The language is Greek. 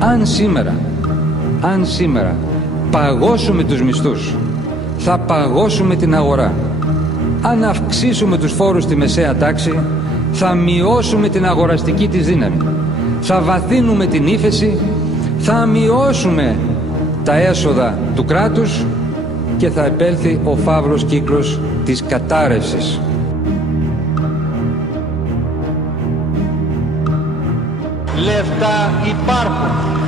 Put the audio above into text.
Αν σήμερα παγώσουμε τους μισθούς, θα παγώσουμε την αγορά. Αν αυξήσουμε τους φόρους στη μεσαία τάξη, θα μειώσουμε την αγοραστική της δύναμη. Θα βαθύνουμε την ύφεση, θα μειώσουμε τα έσοδα του κράτους και θα επέλθει ο φαύλος κύκλος της κατάρρευσης. Λεφτά υπάρχουν.